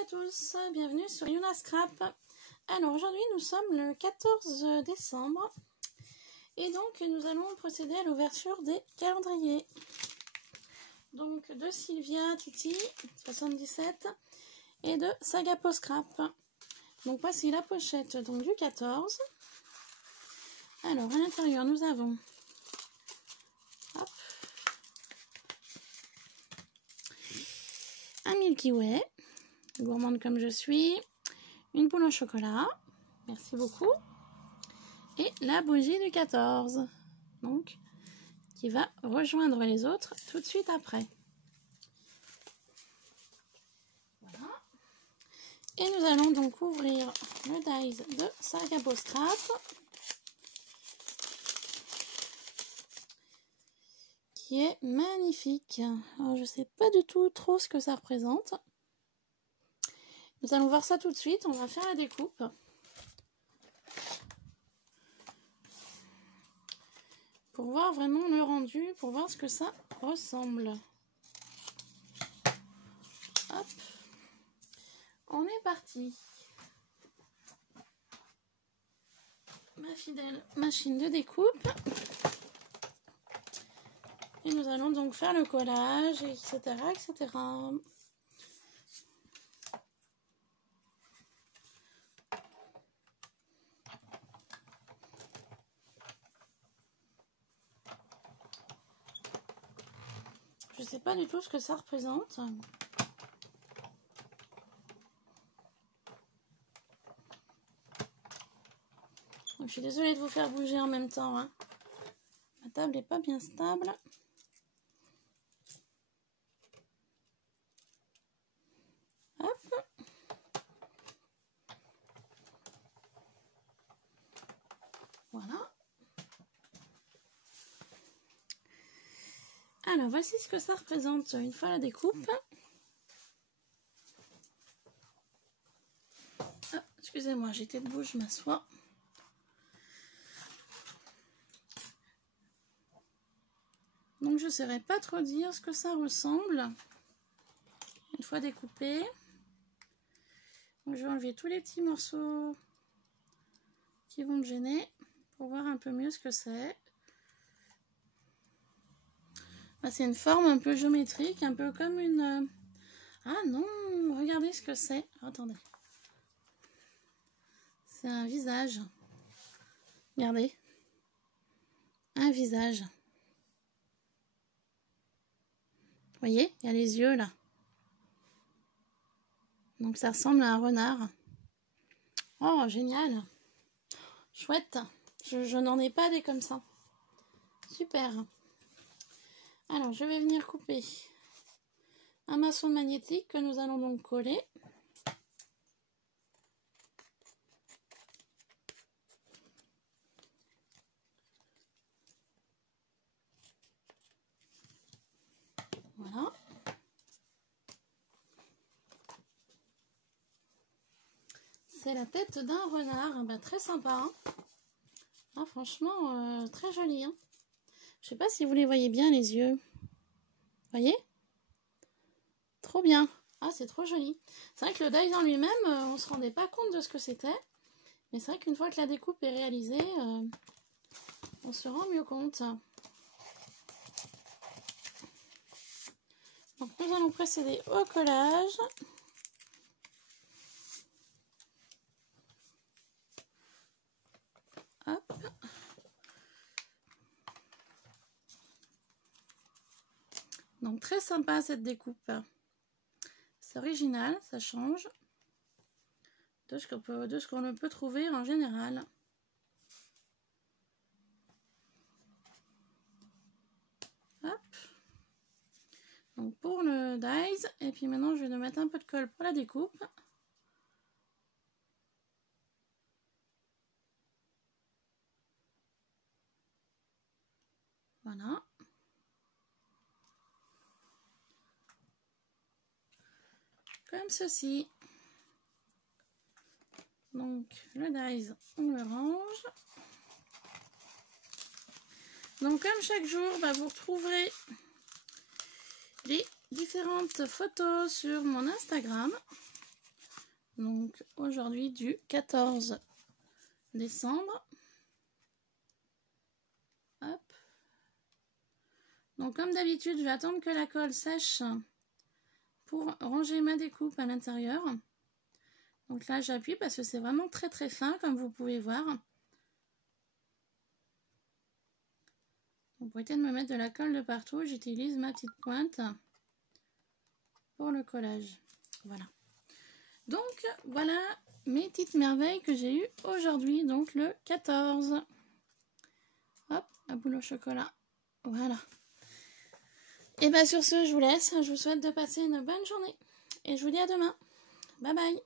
à tous, bienvenue sur Yuna Scrap. Alors aujourd'hui nous sommes le 14 décembre et donc nous allons procéder à l'ouverture des calendriers. Donc de Sylvia Titi 77 et de Sagapo Scrap. Donc voici la pochette donc du 14. Alors à l'intérieur nous avons un Milky Way, gourmande comme je suis, une boule au chocolat, merci beaucoup, et la bougie du 14, donc qui va rejoindre les autres tout de suite après. Voilà. Et nous allons donc ouvrir le dies de Sagapo Scrap, qui est magnifique. Alors, je ne sais pas du tout trop ce que ça représente. Nous allons voir ça tout de suite. On va faire la découpe. Pour voir vraiment le rendu, pour voir ce que ça ressemble. Hop. On est parti. Ma fidèle machine de découpe. Et nous allons donc faire le collage, etc., etc. Je sais pas du tout ce que ça représente. Donc, je suis désolée de vous faire bouger en même temps, hein. Ma table n'est pas bien stable. Hop. Voilà. Alors, voici ce que ça représente une fois la découpe. Ah, excusez-moi, j'étais debout, je m'assois. Donc, je ne saurais pas trop dire ce que ça ressemble une fois découpé. Donc, je vais enlever tous les petits morceaux qui vont me gêner pour voir un peu mieux ce que c'est. C'est une forme un peu géométrique, un peu comme une... Ah non, regardez ce que c'est. Attendez. C'est un visage. Regardez. Un visage. Vous voyez, il y a les yeux là. Donc ça ressemble à un renard. Oh, génial. Chouette. Je n'en ai pas des comme ça. Super. Alors, je vais venir couper un maçon magnétique que nous allons donc coller. Voilà. C'est la tête d'un renard. Ben, très sympa. Hein, ah, franchement, très joli. Hein, je sais pas si vous les voyez bien, les yeux. Voyez? Trop bien. Ah, c'est trop joli. C'est vrai que le die en lui-même, on se rendait pas compte de ce que c'était. Mais c'est vrai qu'une fois que la découpe est réalisée, on se rend mieux compte. Donc nous allons procéder au collage. Hop. Donc très sympa cette découpe. C'est original, ça change de ce qu'on peut trouver en général. Hop. Donc pour le dies, et puis maintenant je vais mettre un peu de colle pour la découpe. Voilà. Comme ceci. Donc le dies, on le range. Donc comme chaque jour, vous retrouverez les différentes photos sur mon Instagram. Donc aujourd'hui du 14 décembre. Hop. Donc comme d'habitude, je vais attendre que la colle sèche pour ranger ma découpe à l'intérieur. Donc là, j'appuie parce que c'est vraiment très très fin, comme vous pouvez voir. Donc, pour éviter de me mettre de la colle de partout, j'utilise ma petite pointe pour le collage. Voilà. Donc voilà mes petites merveilles que j'ai eues aujourd'hui, donc le 14. Hop, la boule au chocolat. Voilà. Et bien sur ce, je vous laisse. Je vous souhaite de passer une bonne journée. Et je vous dis à demain. Bye bye.